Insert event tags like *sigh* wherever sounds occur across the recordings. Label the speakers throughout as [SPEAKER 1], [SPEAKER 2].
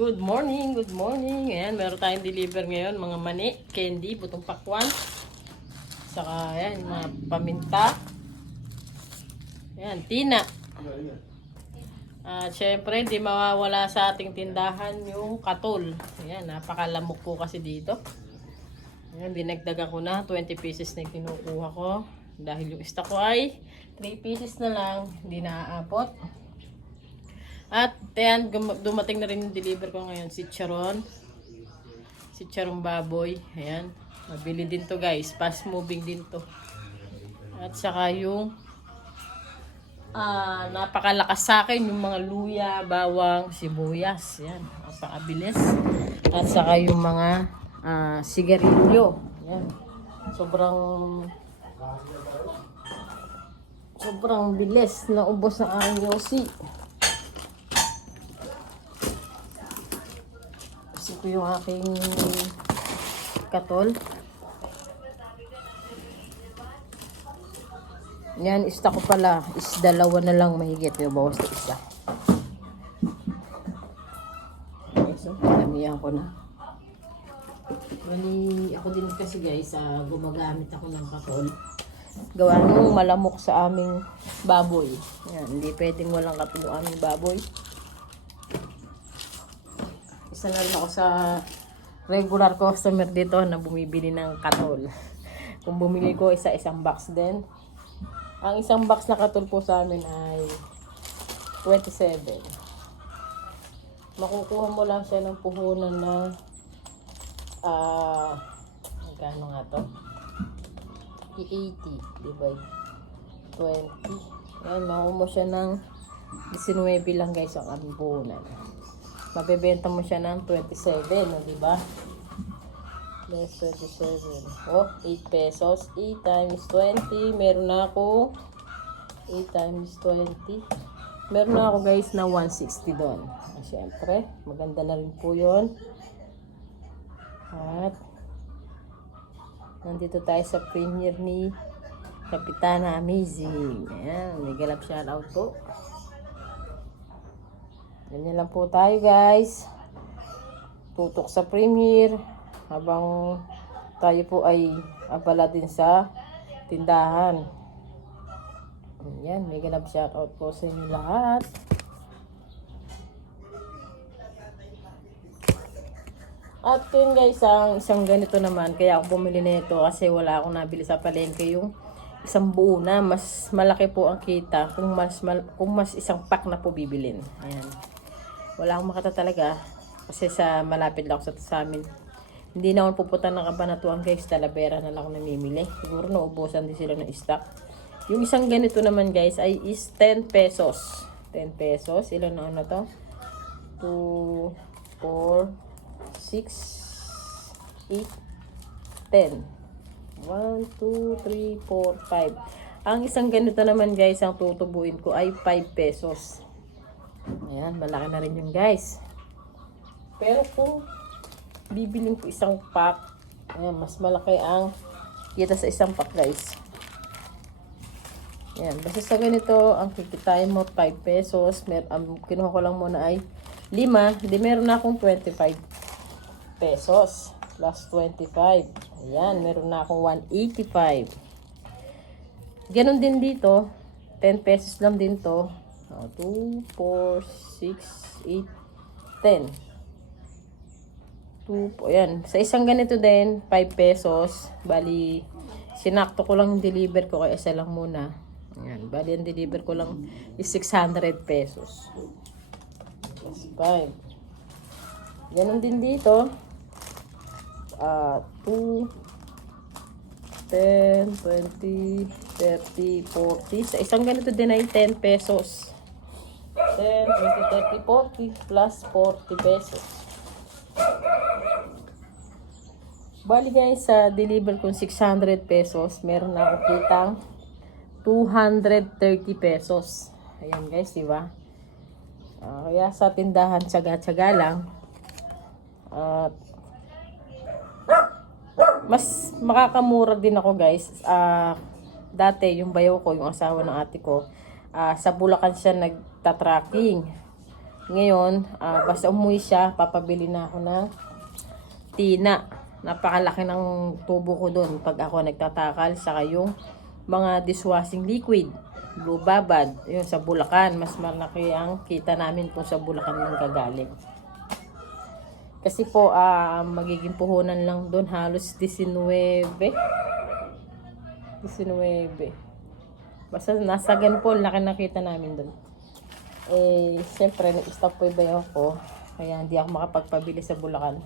[SPEAKER 1] Good morning, good morning. Ayan, meron tayong deliver ngayon, mga mani, candy, butong pakwan. Saka, ayan, mga paminta. Ayan, tina. At syempre, hindi mawawala sa ating tindahan yung katol. Ayan, napakalamok po kasi dito. Ayan, dinagdagan ko na. 20 pieces na kinukuha ko. Dahil yung stock ko ay 3 pieces na lang. Hindi naaabot. At ayan, dumating na rin yung deliver ko ngayon. Si Charon. Si Charon Baboy. Ayan. Mabili din to guys. Fast moving din to. At saka yung ah napakalakas sa akin yung mga luya, bawang, sibuyas. Yan, napakabilis. At saka yung mga ah, sigarilyo. Yan. Sobrang sobrang bilis na ubos ng aking yosi. Ko yung aking katol. Yan, ista ko pala. Is dalawa na lang mahigit. Yung bawas na isa. Okay, so, damihan ko na. Bali, ako din kasi guys, ah, gumagamit ako ng katol. Gawa nung malamok sa aming baboy. Yan, hindi pwedeng walang katol aming baboy. Isa na ako sa regular customer dito na bumibili ng katol. *laughs* Kung bumili ko isa isang box din. Ang isang box na katol po sa amin ay 27. Makukuha mo lang siya ng puhunan na ah magkano nga to? 80 divide 20. Ayan, makukuha mo siya ng 19 lang guys ang aming. Mabebenta mo siya ng 27, no, di ba? Less 27. Oh, 8 pesos. 8 times 20. Meron na ako 8 times 20. Meron na ako guys na 160 doon. Ah, Siyempre, maganda na rin po yun. At nandito tayo sa premiere ni Kapitana Amazing. Ayan, may galap shoutout po. Ganyan lang po tayo guys. Tutok sa premiere habang tayo po ay abala din sa tindahan. Yan, may ganap shoutout po sa inyo lahat. At yun guys, ang isang ganito naman, kaya ako bumili nito kasi wala akong nabili sa palengke yung isang buo na, mas malaki po ang kita kung mas, mal- kung mas isang pack na po bibilin. Ayan. Wala akong makata talaga kasi sa malapit lang sa, sa amin. Hindi na ako pupunta ng kabanatuan guys, talabera na lang ako namimili. Siguro naubusan din sila ng stock. Yung isang ganito naman guys ay is 10 pesos. 10 pesos. Ilan na ano to? 2, 4, 6, 8, 10. 1, 2, 3, 4, 5. Ang isang ganito naman guys, ang tutubuin ko ay 5 pesos. Ayan, malaki na rin yun guys. Pero kung bibiling ko isang pack, ayan, mas malaki ang kita sa isang pack guys. Ayan, basta sa ganito, ang kikitain mo 5 pesos. Mer ang kinuha ko lang muna ay 5. Hindi, meron na akong 25 pesos. Plus 25. Ayan, meron na akong 185. Ganon din dito. 10 pesos lang din to. Oh, 2, 4, 6, 8, 10. 2, po, ayan. Sa isang ganito din, 5 pesos. Bali, sinakto ko lang deliver ko kaya isa lang muna. Ayan, bali ang deliver ko lang is 600 pesos. Plus 5. Ganon din dito. Ah, 2, 10, 20, 30, 40. Sa isang ganito din ay 10 pesos. 10, 20, 30, 40 plus 40 pesos. Bali guys, sa deliver kong 600 pesos, meron na ako kitang 230 pesos. Ayan guys, di ba? Ah, kaya sa tindahan, tsaga-tsaga lang. At mas makakamura din ako guys. Ah, dati yung bayaw ko, yung asawa ng ate ko, ah, sa Bulacan siya nagta-tracking. Ngayon, ah, basta umuwi siya, papabili na ako ng tina. Napakalaki ng tubo ko doon pag ako nagtatakal. Saka yung mga dishwashing liquid. Blue Babad. Yun, sa Bulacan. Mas malaki ang kita namin kung sa Bulacan yung gagaling. Kasi po, ah, magiging puhunan lang doon halos 19. 19. Basta nasa ganpo, laki nakita namin doon. Eh, siyempre, nag-stop po yung ko. Kaya hindi ako makapagpabili sa Bulacan.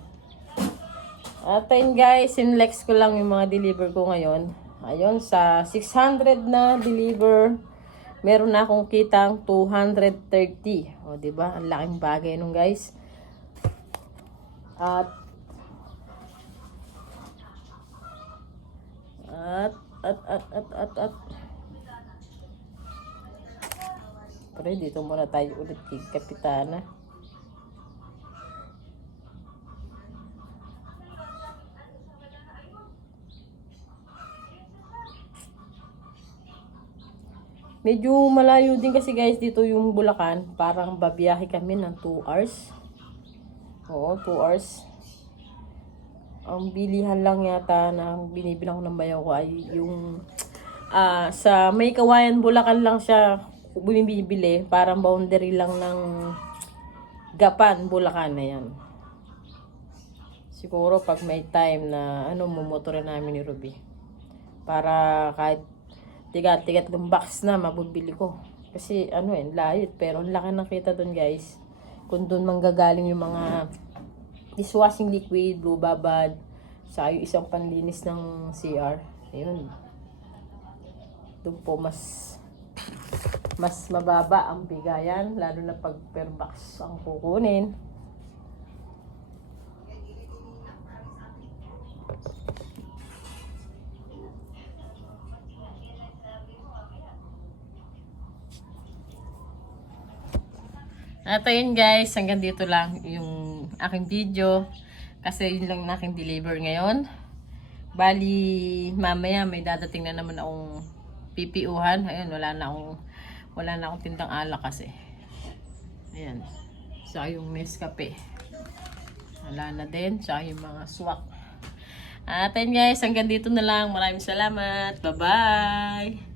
[SPEAKER 1] At ayun guys, sinlex ko lang yung mga deliver ko ngayon. Ayun, sa 600 na deliver, meron na akong kitang 230. O, ba? Ang laking bagay nung guys. At at at at at at at Pre, dito muna tayo ulit kay Kapitana. Medyo malayo din kasi guys dito yung Bulacan. Parang babiyahe kami ng 2 hours. Oo, 2 hours. Ang bilihan lang yata na binibilang ng bayaw ko ay yung ah sa may kawayan Bulacan lang siya bumibili. Parang boundary lang ng Gapan, Bulacan na yan. Siguro pag may time na ano, mumotorin namin ni Ruby. Para kahit tigat-tigat ng box na mabubili ko. Kasi ano eh, layot. Pero ang laki ng kita doon guys. Kung doon manggagaling yung mga dishwashing liquid, blue babad, sa yung isang panlinis ng CR. Ayun. Doon po mas mas mababa ang bigayan, lalo na pag per box ang kukunin. At ayun guys, hanggang dito lang yung aking video. Kasi yun lang na aking deliver ngayon. Bali, mamaya may dadating na naman akong PPUhan. Ayun, wala na akong, wala na akong tindang alak kasi. Ayan. Saka yung Nescafe. Wala na din. Saka yung mga swak. At ayun guys, hanggang dito na lang. Maraming salamat. Bye-bye!